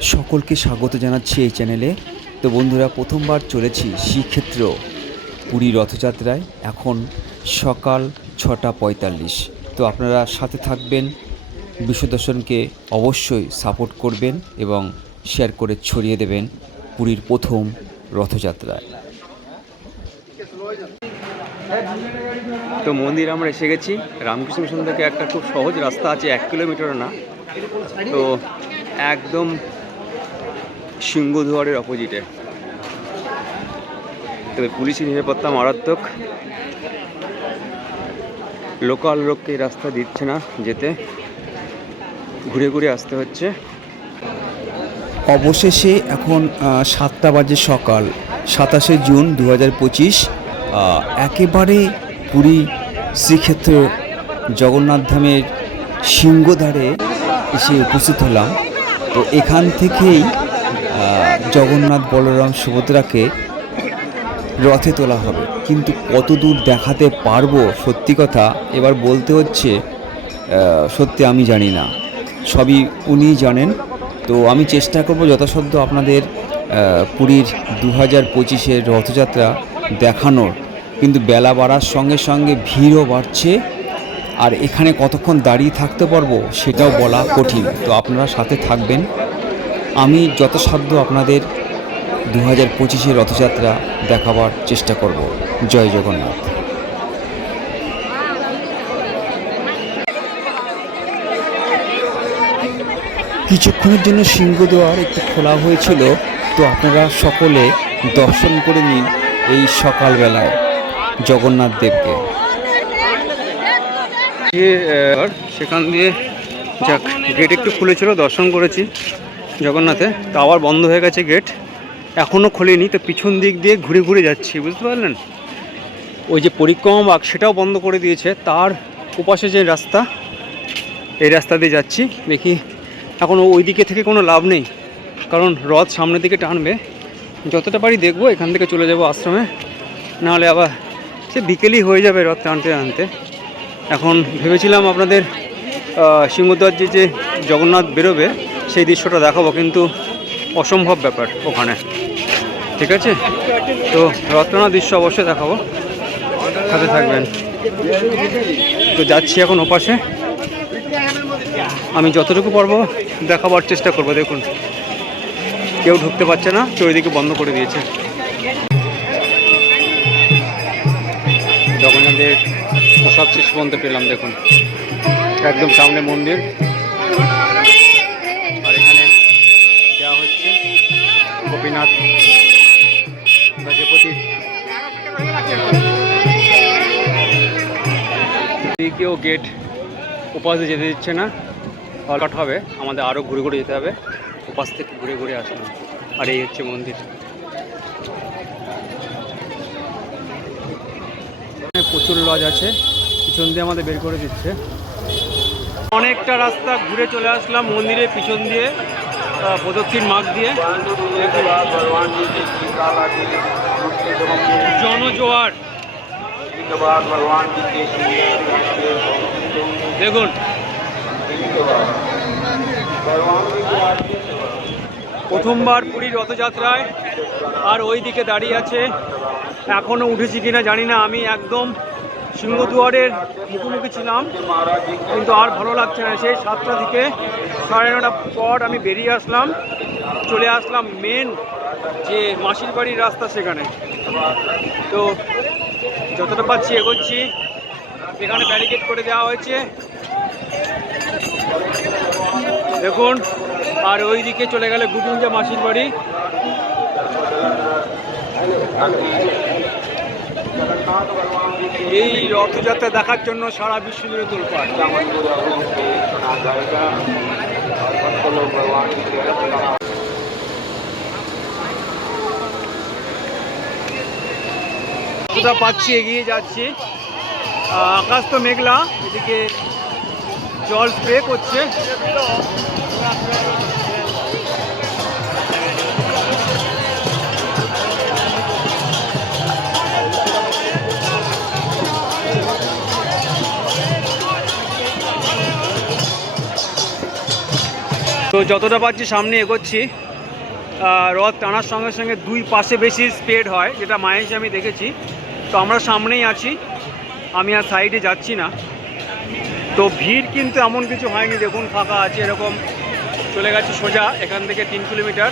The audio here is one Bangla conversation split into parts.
সকলকে স্বাগত জানাচ্ছি এই চ্যানেলে। তো বন্ধুরা, প্রথমবার চলেছি শ্রীক্ষেত্র পুরী রথযাত্রায়। এখন সকাল ছটা পঁয়তাল্লিশ। তো আপনারা সাথে থাকবেন বিশ্বদর্শনকে অবশ্যই সাপোর্ট করবেন এবং শেয়ার করে ছড়িয়ে দেবেন পুরীর প্রথম রথযাত্রায়। তো মন্দির আমরা এসে গেছি। রামকৃষ্ণ মিশন থেকে একটা খুব সহজ রাস্তা আছে, এক কিলোমিটারও না। তো একদম সিংহদুয়ারের অপোজিটে। তবে পুলিশি নিরাপত্তা মারাত্মক। লোকাল লোককে রাস্তা দিচ্ছে না যেতে। ঘুরে ঘুরে আসতে হচ্ছে। অবশেষে এখন সাতটা বাজে সকাল, সাতাশে জুন দু হাজার পঁচিশ একেবারে পুরী শ্রীক্ষেত্র জগন্নাথ ধামের সিংহদ্বারে এসে উপস্থিত হলাম। তো এখান থেকেই জগন্নাথ বলরাম সুভদ্রাকে রথে তোলা হবে। কিন্তু কত দূর দেখাতে পারব? সত্যি কথা, এবার বলতে হচ্ছে সত্যি আমি জানি না। সবই উনিই জানেন। তো আমি চেষ্টা করব যথাসাধ্য আপনাদের পুরীর দু হাজার পঁচিশের রথযাত্রা দেখানোর। কিন্তু বেলা বাড়ার সঙ্গে সঙ্গে ভিড়ও বাড়ছে। আর এখানে কতক্ষণ দাঁড়িয়ে থাকতে পারব সেটাও বলা কঠিন। তো আপনারা সাথে থাকবেন। আমি যথাসাধ্য আপনাদের দু হাজার পঁচিশে রথযাত্রা দেখাবার চেষ্টা করব। জয় জগন্নাথ। কিছুক্ষণের জন্য সিংহদ্বার একটু খোলা হয়েছিল, তো আপনারা সকলে দর্শন করে নিন এই সকালবেলায় জগন্নাথ দেবকে। সেখান দিয়ে যাক, গেট একটু খুলেছিল, দর্শন করেছি। জগন্নাথে তা আবার বন্ধ হয়ে গেছে গেট এখনও খোলেনি, তো পিছন দিক দিয়ে ঘুরে ঘুরে যাচ্ছি, বুঝতে পারলেন? ওই যে পরিক্রমা বাগ সেটাও বন্ধ করে দিয়েছে, তার ওপাশে যে রাস্তা, এই রাস্তা দিয়ে যাচ্ছি, দেখি এখন ওই দিকে থেকে কোনো লাভ নেই, কারণ রথ সামনের দিকে টানবে, যতটা পারি দেখব, এখান থেকে চলে যাব আশ্রমে, নাহলে আবার সে বিকেলই হয়ে যাবে রথ টানতে টানতে। এখন ভেবেছিলাম আপনাদের সিংহদ্বার যে জগন্নাথ বেরোবে সেই দৃশ্যটা দেখাবো, কিন্তু অসম্ভব ব্যাপার ওখানে। ঠিক আছে? তো রথটানা দৃশ্য অবশ্যই দেখাবো। সাথে থাকবেন। তো যাচ্ছি এখন ওপাশে। আমি যতটুকু পারব দেখাবার চেষ্টা করব, দেখুন। কেউ ঢুকতে পারছে না, চরিদিকে বন্ধ করে দিয়েছে। জগন্নাথের প্রসাদ শেষ পর্যন্ত পেলাম, দেখুন। একদম সামনে মন্দির। গোপীনাথ গজপতি। এদিকেও গেট উপাসে যেতে দিচ্ছে না। অলকাট হবে। আমাদের আরও ঘুরে ঘুরে যেতে হবে। উপাস থেকে ঘুরে ঘুরে আসলাম। আর এই হচ্ছে মন্দির। প্রচুর লজ আছে। পিছন দিয়ে আমাদের বের করে দিচ্ছে। অনেকটা রাস্তা ঘুরে চলে আসলাম মন্দিরের পিছন দিয়ে। প্রদক্ষিণ মার্গ দিয়ে জনজোয়ার। দেখুন। প্রথমবার পুরীর রথযাত্রায় আর ওই দিকে দাঁড়িয়ে আছে। এখনও উঠেছি কিনা জানি না। আমি একদম সিংহদুয়ারের মুখোমুখি ছিলাম, কিন্তু আর ভালো লাগছে না সেই সাতটা থেকে সাড়ে নটা পর আমি বেরিয়ে আসলাম, চলে আসলাম মেন যে মাসির বাড়ির রাস্তা সেখানে। তো যতটা পাচ্ছি এগোচ্ছি, এখানে ব্যারিকেড করে দেওয়া হয়েছে। দেখুন, আর ওই দিকে চলে গেলে গুটুঞ্জা মাসির বাড়ি। এই রথযাত্রা দেখার জন্য সারা বিশ্ব জুড়ে তোলপাড় যতটা পাচ্ছি, এগিয়ে যাচ্ছি। আকাশ তো মেঘলা, এদিকে জল স্প্রে করছে। তো যতটা পারছি সামনে এগোচ্ছি রথ টানার সঙ্গে সঙ্গে দুই পাশে বেশি স্পেড হয়, যেটা মাহেশে আমি দেখেছি। তো আমরা সামনেই আছি, আমি আর সাইডে যাচ্ছি না। তো ভিড় কিন্তু এমন কিছু হয়নি, দেখুন ফাঁকা আছে, এরকম চলে গেছে সোজা, এখান থেকে তিন কিলোমিটার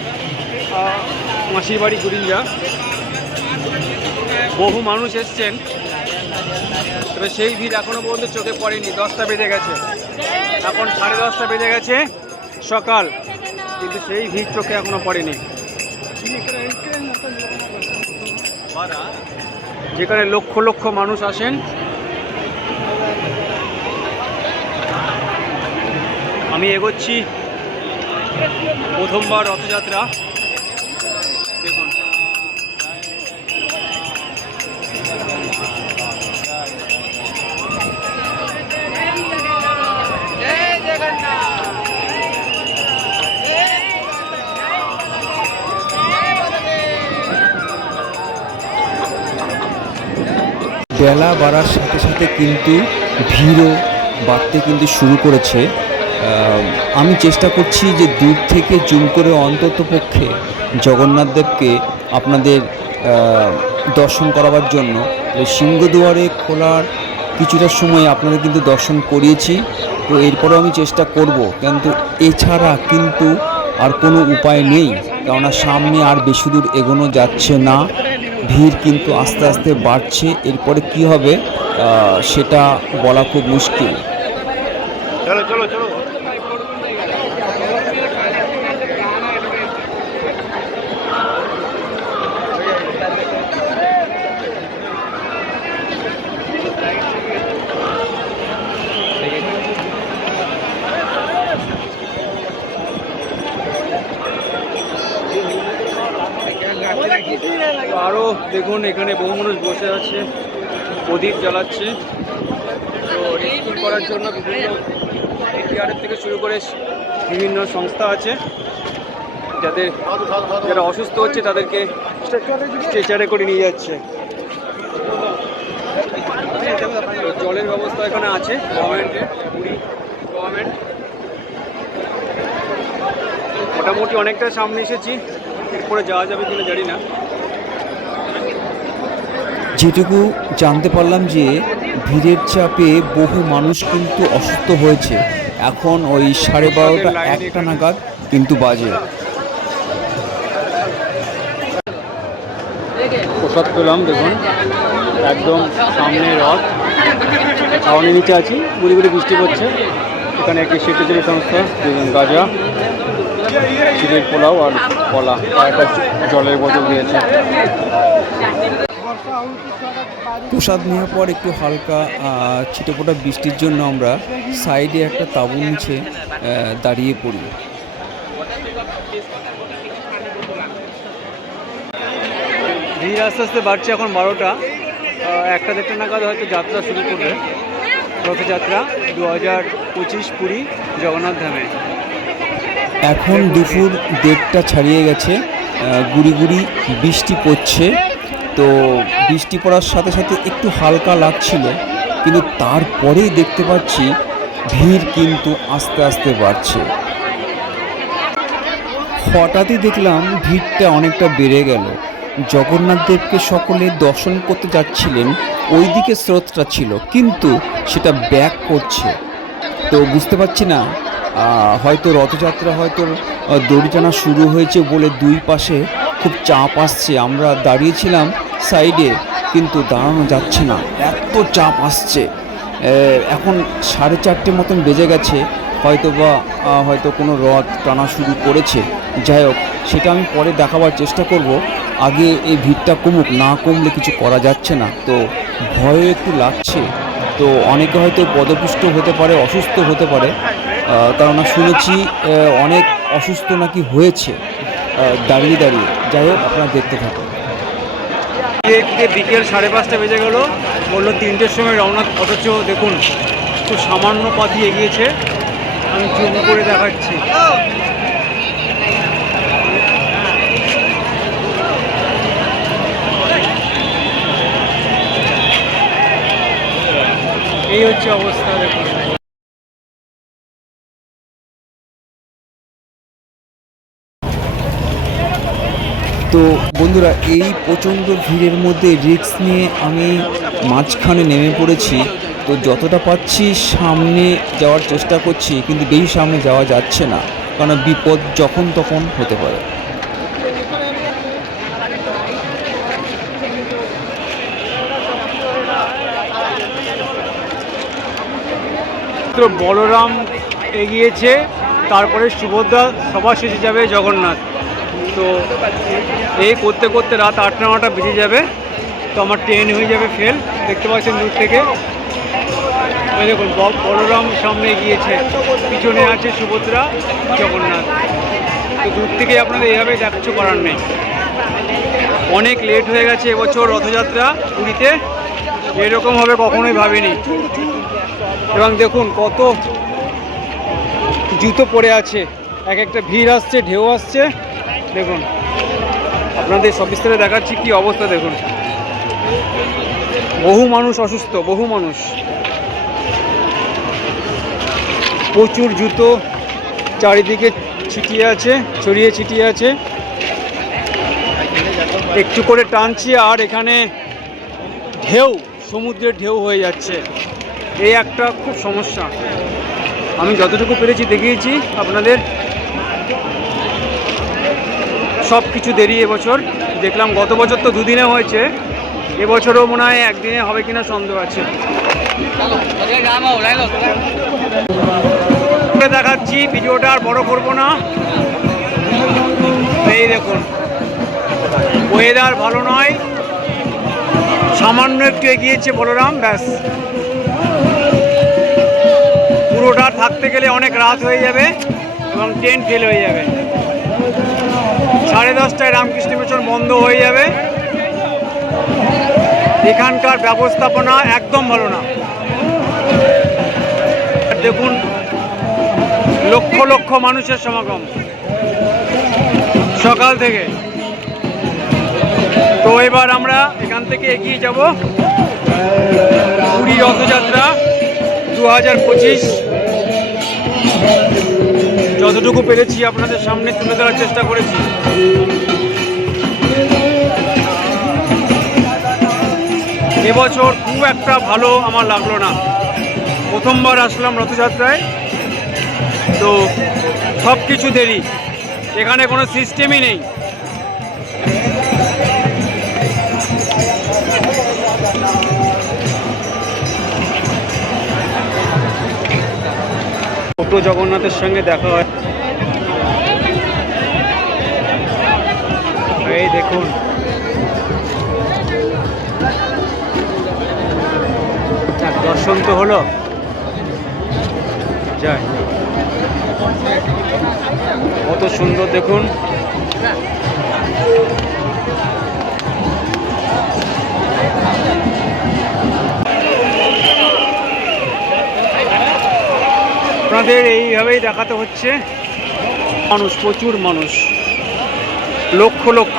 মাসির বাড়ি গুরিঞ্জা বহু মানুষ এসছেন। তবে সেই ভিড় এখনও পর্যন্ত চোখে পড়েনি, দশটা বেজে গেছে। এখন সাড়ে দশটা বেজে গেছে। সকাল। কিন্তু সেই ভিড় চোখে এখনও পড়েনি। যেখানে লক্ষ লক্ষ মানুষ আসেন। আমি এগোচ্ছি প্রথমবার রথযাত্রা। বেলা বাড়ার সাথে সাথে কিন্তু ভিড়ও বাড়তে কিন্তু শুরু করেছে। আমি চেষ্টা করছি যে দূর থেকে জুম করে অন্তত পক্ষে জগন্নাথ দেবকে আপনাদের দর্শন করাবার জন্য সিংহদুয়ারে খোলার কিছুটা সময় আপনাদের কিন্তু দর্শন করিয়েছি। তো এরপরেও আমি চেষ্টা করব, কিন্তু এছাড়া কিন্তু আর কোনো উপায় নেই, কেননা সামনে আর বেশি দূর এগোনো যাচ্ছে না। ভিড় কিন্তু আস্তে আস্তে বাড়ছে। এরপরে কি হবে সেটা বলা খুব মুশকিল চলো চলো চলো আরও দেখুন, এখানে বহু মানুষ বসে আছে, প্রদীপ জ্বালাচ্ছে। তো রেস্কিউ করার জন্য বিভিন্ন থেকে শুরু করে বিভিন্ন সংস্থা আছে। যাদের যারা অসুস্থ হচ্ছে, তাদেরকে স্ট্রেচারে করে নিয়ে যাচ্ছে। জলের ব্যবস্থা এখানে আছে গভর্নমেন্টের পুরী গভর্নমেন্ট মোটামুটি অনেকটা সামনে এসেছি, এরপরে যাওয়া যাবে কিনা জানি না। যেটুকু জানতে পারলাম যে ভিড়ের চাপে বহু মানুষ কিন্তু অসুস্থ হয়েছে। এখন ওই সাড়ে বারোটা একটা নাগাদ কিন্তু বাজে। প্রসাদ পেলাম, দেখুন। একদম সামনে রথ। ছাউনি নিচে আছি গুড়ি গুড়ি বৃষ্টি পড়ছে। এখানে একটি স্বেচ্ছাসেবী সংস্থা, দুজন গাজা চিড়ের পোলাও আর কলা। আর একটা জলের বোতল দিয়েছে। প্রসাদ নেওয়ার পর একটু হালকা আহ, ছিটেফোঁটা বৃষ্টির জন্য আমরা সাইডে একটা তাঁবুর নিচে দাঁড়িয়ে পড়ি। ভিড় আস্তে আস্তে বাড়ছে এখন বারোটা। একটা দেড়টা নাগাদ হয়তো যাত্রা শুরু করবে। রথযাত্রা দু হাজার পঁচিশ পুরী জগন্নাথ ধামে। এখন দুপুর দেড়টা ছাড়িয়ে গেছে গুড়ি গুড়ি বৃষ্টি পড়ছে। তো বৃষ্টি পড়ার সাথে সাথে একটু হালকা লাগছিল, কিন্তু তারপরেই দেখতে পাচ্ছি ভিড় কিন্তু আস্তে আস্তে বাড়ছে। হঠাৎই দেখলাম ভিড়টা অনেকটা বেড়ে গেল। জগন্নাথ দেবকে সকলে দর্শন করতে যাচ্ছিলেন, ওইদিকে স্রোতটা ছিল, কিন্তু সেটা ব্যাক করছে। তো বুঝতে পারছি না হয়তো রথযাত্রা হয়তো দড়ি টানা শুরু হয়েছে বলে দুই পাশে খুব চাপ আসছে। আমরা দাঁড়িয়েছিলাম সাইডে, কিন্তু দাঁড়ানো যাচ্ছে না। এত চাপ আসছে। এখন সাড়ে চারটে মতন বেজে গেছে। হয়তো বা হয়তো কোনো রথ টানা শুরু করেছে। যাই হোক, সেটা আমি পরে দেখাবার চেষ্টা করব। আগে এই ভিড়টা কমুক, না কমলে কিছু করা যাচ্ছে না। তো ভয়ও একটু লাগছে। তো অনেকে হয়তো পদপুষ্ট হতে পারে, অসুস্থ হতে পারে। কেননা শুনেছি অনেক অসুস্থ নাকি হয়েছে। দাঁড়িয়ে দাঁড়িয়ে। যাই হোক, আপনারা দেখতে থাকুন। এদিকে বিকেল সাড়ে পাঁচটা বেজে গেল। বলল, তিনটের সময় রওনা অথচ দেখুন, খুব সামান্য পথই এগিয়েছে। আমি জুম করে দেখাচ্ছি। এই হচ্ছে অবস্থা, দেখুন। তো বন্ধুরা, এই প্রচণ্ড ভিড়ের মধ্যে রিস্ক নিয়ে আমি মাঝখানে নেমে পড়েছি। তো যতটা পাচ্ছি সামনে যাওয়ার চেষ্টা করছি, কিন্তু বেশি সামনে যাওয়া যাচ্ছে না, কারণ বিপদ যখন তখন হতে পারে। বলরাম এগিয়েছে, তারপরে সুভদ্রা সবার শেষে যাবে জগন্নাথ। তো এই করতে করতে রাত আটটা নটা বেজে যাবে। তো আমার ট্রেন হয়ে যাবে ফেল দেখতে পাচ্ছেন দূর থেকে। ওই দেখুন বলরাম সামনে গিয়েছে, পিছনে আছে সুভদ্রা জগন্নাথ। তো দূর থেকে আপনাদের এইভাবে যা কিছু করার নেই। অনেক লেট হয়ে গেছে এবছর রথযাত্রা পুরীতে। এরকম হবে কখনোই ভাবিনি। এবং দেখুন, কত জুতো পড়ে আছে। এক একটা ভিড় আসছে, ঢেউ আসছে। দেখুন, আপনাদের সবিস্তারে দেখাচ্ছি কি অবস্থা, দেখুন। বহু মানুষ অসুস্থ, বহু মানুষ। প্রচুর জুতো চারিদিকে ছিটিয়ে আছে, ছড়িয়ে ছিটিয়ে আছে। একটু করে টানছি আর এখানে ঢেউ, সমুদ্রের ঢেউ হয়ে যাচ্ছে। এই একটা খুব সমস্যা। আমি যতটুকু পেরেছি দেখিয়েছি আপনাদের। সব কিছু দেরি এবছর। দেখলাম গত বছর তো দুদিনে হয়েছে। এবছরও মনে হয় একদিনে হবে কিনা সন্দেহ আছে। দেখাচ্ছি, ভিডিওটা আর বড় করব না। এই দেখুন ওয়েদার ভালো নয়। সামান্য একটু এগিয়েছে বলরাম, ব্যাস। পুরোটা থাকতে গেলে অনেক রাত হয়ে যাবে এবং ট্রেন ফেল হয়ে যাবে। সাড়ে দশটায় রামকৃষ্ণ মিশন বন্ধ হয়ে যাবে। এখানকার ব্যবস্থাপনা একদম ভালো না। দেখুন, লক্ষ লক্ষ মানুষের সমাগম। সকাল থেকে। তো এবার আমরা এখান থেকে এগিয়ে যাব। পুরী রথযাত্রা দু হাজার পঁচিশ। যতটুকু পেরেছি আপনাদের সামনে তুলে ধরার চেষ্টা করেছি। এবছর খুব একটা ভালো আমার লাগল না। প্রথমবার আসলাম রথযাত্রায়। তো সব কিছু দেরি। এখানে কোনো সিস্টেমই নেই। ছোট জগন্নাথের সঙ্গে দেখা হয়। দেখুন। দর্শন তো হলো। যাই কত সুন্দর, দেখুন। আপনাদের এইভাবেই দেখাতে হচ্ছে। মানুষ, প্রচুর মানুষ। লক্ষ লক্ষ।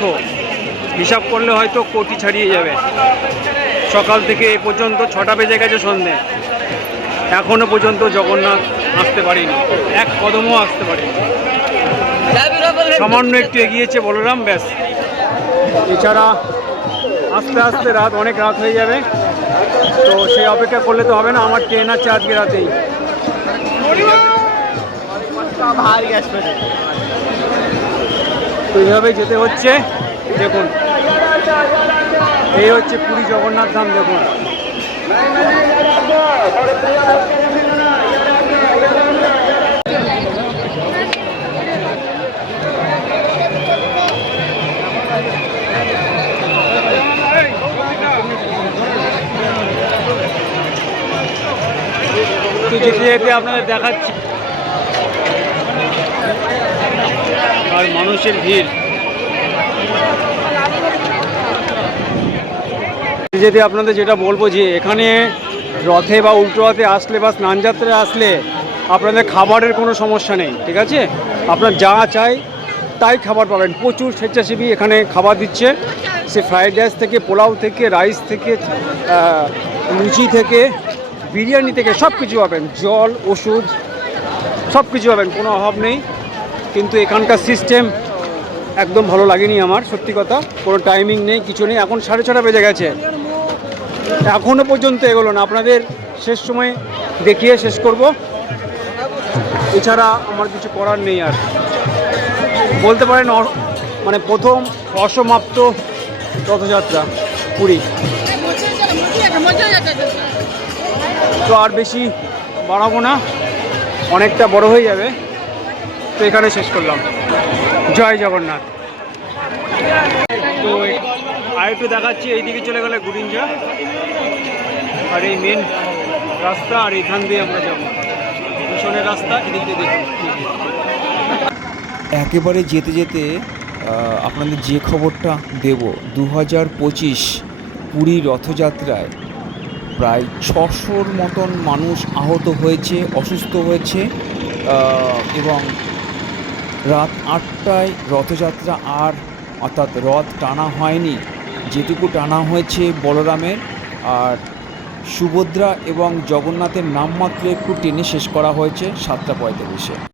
হিসাব করলে হয়তো কোটি ছাড়িয়ে যাবে। সকাল থেকে এ পর্যন্ত ছটা বেজে গেছে সন্ধে। এখনও পর্যন্ত জগন্নাথ আসতে পারিনি। এক কদমও আসতে পারিনি। সামান্য একটু এগিয়েছে বলরাম, ব্যাস। এছাড়া আস্তে আস্তে রাত, অনেক রাত হয়ে যাবে। তো সেই অপেক্ষা করলে তো হবে না, আমার ট্রেন আছে আজকে রাতেই। তো এইভাবেই যেতে হচ্ছে। দেখুন এই হচ্ছে পুরী জগন্নাথ ধাম দেখুন। আপনাদের দেখাচ্ছি। আর মানুষের ভিড়। যেতে আপনাদের যেটা বলব যে এখানে রথে বা উল্টো রথে আসলে বা স্নানযাত্রায় আসলে আপনাদের খাবারের কোনো সমস্যা নেই, ঠিক আছে? আপনার যা চাই তাই খাবার পাবেন। প্রচুর স্বেচ্ছাসেবী এখানে খাবার দিচ্ছে। সে ফ্রাইড রাইস থেকে, পোলাও থেকে রাইস থেকে লুচি থেকে, বিরিয়ানি থেকে সব কিছু পাবেন। জল, ওষুধ সব কিছু পাবেন, কোনো অভাব নেই। কিন্তু এখানকার সিস্টেম একদম ভালো লাগেনি আমার, সত্যি কথা। কোনো টাইমিং নেই, কিছু নেই। এখন সাড়ে ছটা বেজে গেছে। এখনও পর্যন্ত এগোলো না। আপনাদের শেষ সময় দেখিয়ে শেষ করব। এছাড়া আমার কিছু করার নেই আর। বলতে পারেন মানে প্রথম অসমাপ্ত রথযাত্রা, পুরী। তো আর বেশি বাড়াবো না। অনেকটা বড় হয়ে যাবে। তো এখানে শেষ করলাম। জয় জগন্নাথ। তো আর একটু দেখাচ্ছি, এইদিকে চলে গেলে গুডিঞ্জা। আর এই মেন রাস্তা, আর এখান দিয়ে আমরা যাব। পিছনের রাস্তা, এদিক দিয়ে দেখুন একেবারে যেতে যেতে আপনাদের যে খবরটা দেব দু হাজার পঁচিশ পুরী রথযাত্রায় প্রায় ছশোর মতন মানুষ আহত হয়েছে, অসুস্থ হয়েছে এবং রাত আটটায় রথযাত্রা আর, অর্থাৎ রথ টানা হয়নি। যেটুকু টানা হয়েছে বলরামের, আর সুভদ্রা এবং জগন্নাথের নামমাত্র একটু টেনে শেষ করা হয়েছে সাতটা পঁয়তাল্লিশে।